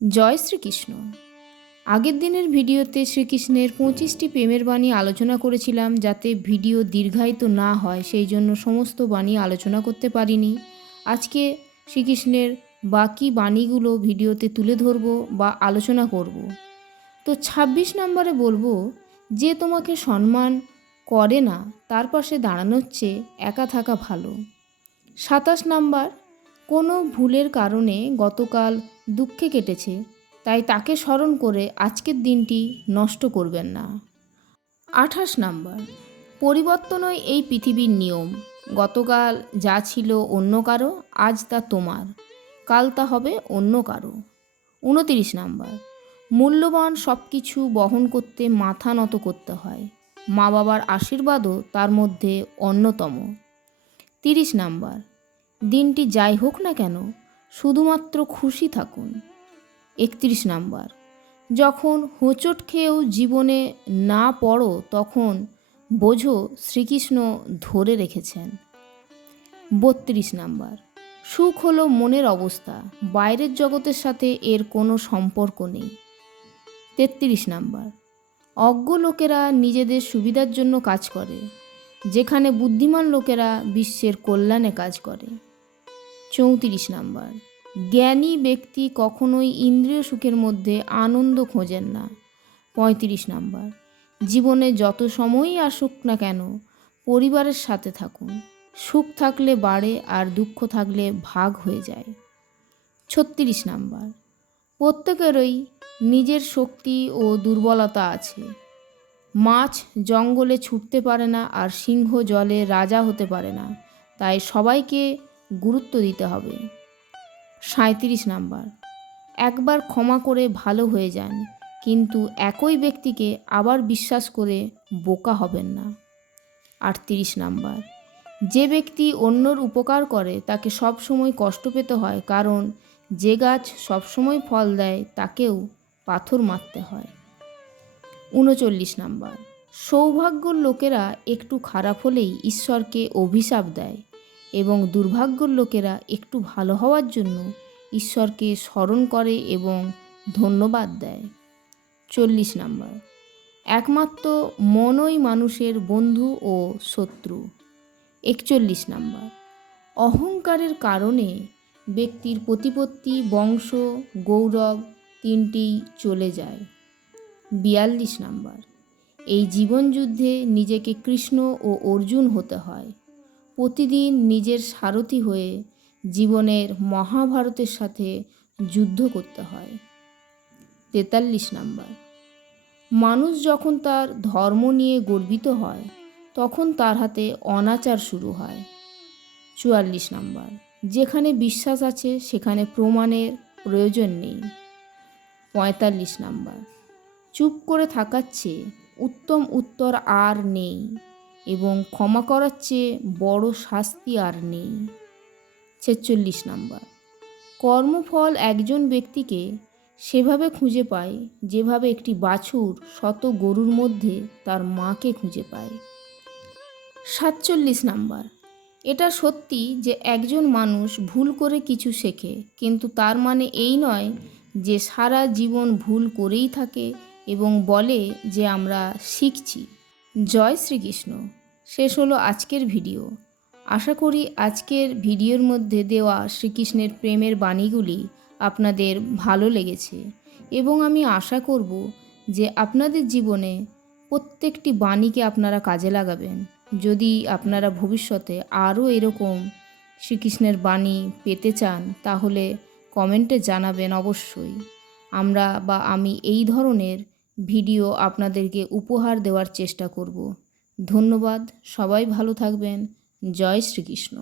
জয় শ্রীকৃষ্ণ। আগের দিনের ভিডিওতে শ্রীকৃষ্ণের পঁচিশটি প্রেমের বাণী আলোচনা করেছিলাম যাতে ভিডিও দীর্ঘায়িত না হয়, সেই জন্য সমস্ত বাণী আলোচনা করতে পারিনি। আজকে শ্রীকৃষ্ণের বাকি বাণীগুলো ভিডিওতে তুলে ধরব বা আলোচনা করব। তো ২৬ নম্বরে বলব, যে তোমাকে সম্মান করে না, তার পাশে দাঁড়ানোর চেয়ে একা থাকা ভালো। সাতাশ নাম্বার কোনো ভুলের কারণে গতকাল দুঃখে কেটেছে, তাই তাকে স্মরণ করে আজকের দিনটি নষ্ট করবেন না। আঠাশ নাম্বার পরিবর্তনই এই পৃথিবীর নিয়ম। গতকাল যা ছিল অন্য কারও, আজ তা তোমার। কাল তা হবে অন্য কারও। উনতিরিশ নাম্বার, মূল্যবান সব কিছু বহন করতে মাথা নত করতে হয়। মা বাবার আশীর্বাদও তার মধ্যে অন্যতম। তিরিশ নাম্বার দিনটি যাই হোক না কেন, শুধুমাত্র খুশি থাকুন। একত্রিশ নাম্বার, যখন হোঁচট খেয়েও জীবনে না পড়ো, তখন বোঝো শ্রীকৃষ্ণ ধরে রেখেছেন। বত্রিশ নাম্বার, সুখ হলো মনের অবস্থা, বাইরের জগতের সাথে এর কোনো সম্পর্ক নেই। তেত্রিশ নাম্বার, অজ্ঞ লোকেরা নিজেদের সুবিধার জন্য কাজ করে, যেখানে বুদ্ধিমান লোকেরা বিশ্বের কল্যাণে কাজ করে। চৌত্রিশ নাম্বার। জ্ঞানী ব্যক্তি কখনোই ইন্দ্রিয় সুখের মধ্যে আনন্দ খোঁজেন না। পঁয়ত্রিশ নাম্বার। জীবনে যত সময়ই আসুক না কেন, পরিবারের সাথে থাকুন। সুখ থাকলে বাড়ে আর দুঃখ থাকলে ভাগ হয়ে যায়। ছত্রিশ নাম্বার। প্রত্যেকেরই নিজের শক্তি ও দুর্বলতা আছে। মাছ জঙ্গলে ছুটতে পারে না আর সিংহ জলে রাজা হতে পারে না। তাই সবাইকে গুরুত্ব দিতে হবে। সাঁত্রিশ নাম্বার। একবার ক্ষমা করে ভালো হয়ে যান, কিন্তু একই ব্যক্তিকে আবার বিশ্বাস করে বোকা হবেন না। আটত্রিশ নাম্বার। যে ব্যক্তি অন্যর উপকার করে, তাকে সব সময় কষ্ট পেতে হয়, কারণ যে গাছ সবসময় ফল দেয়, তাকেও পাথর মারতে হয়। উনচল্লিশ নাম্বার। সৌভাগ্যর লোকেরা একটু খারাপ হলেই ঈশ্বরকে অভিশাপ দেয়। এবং দুর্ভাগ্যর লোকেরা একটু ভালো হওয়ার জন্য ঈশ্বরকে স্মরণ করে এবং ধন্যবাদ দেয়। চল্লিশ নাম্বার, একমাত্র মনই মানুষের বন্ধু ও শত্রু। একচল্লিশ নাম্বার, অহংকারের কারণে ব্যক্তির প্রতিপত্তি, বংশ, গৌরব তিনটি চলে যায়। বিয়াল্লিশ নাম্বার, এই জীবনযুদ্ধে নিজেকে কৃষ্ণ ও অর্জুন হতে হয়। প্রতিদিন নিজের সারথি হয়ে জীবনের মহাভারতের সাথে যুদ্ধ করতে হয়। তেতাল্লিশ নাম্বার। মানুষ যখন তার ধর্ম নিয়ে গর্বিত হয়, তখন তার হাতে অনাচার শুরু হয়। চুয়াল্লিশ নাম্বার। যেখানে বিশ্বাস আছে, সেখানে প্রমাণের প্রয়োজন নেই। পঁয়তাল্লিশ নাম্বার। চুপ করে থাকার চেয়ে উত্তম উত্তর আর নেই। এবং ক্ষমা করার চেয়ে বড় শাস্তি আর নেই। ছেচল্লিশ নাম্বার। কর্মফল একজন ব্যক্তিকে সেভাবে খুঁজে পায় যেভাবে একটি বাছুর শত গরুর মধ্যে তার মাকে খুঁজে পায়। সাতচল্লিশ নাম্বার। এটা সত্যি যে একজন মানুষ ভুল করে কিছু শেখে, কিন্তু তার মানে এই নয় যে সারা জীবন ভুল করেই থাকে এবং বলে যে আমরা শিখছি। জয় শ্রীকৃষ্ণ। শেষ হলো আজকের ভিডিও। আশা করি আজকের ভিডিওর মধ্যে দেওয়া শ্রীকৃষ্ণের প্রেমের বাণীগুলি আপনাদের ভালো লেগেছে এবং আমি আশা করব যে আপনাদের জীবনে প্রত্যেকটি বাণীকে আপনারা কাজে লাগাবেন। যদি আপনারা ভবিষ্যতে আরও এরকম শ্রীকৃষ্ণের বাণী পেতে চান, তাহলে কমেন্টে জানাবেন অবশ্যই। আমরা বা আমি এই ধরনের ভিডিও আপনাদেরকে উপহার দেওয়ার চেষ্টা করব। ধন্যবাদ সবাই ভালো থাকবেন। জয় শ্রীকৃষ্ণ।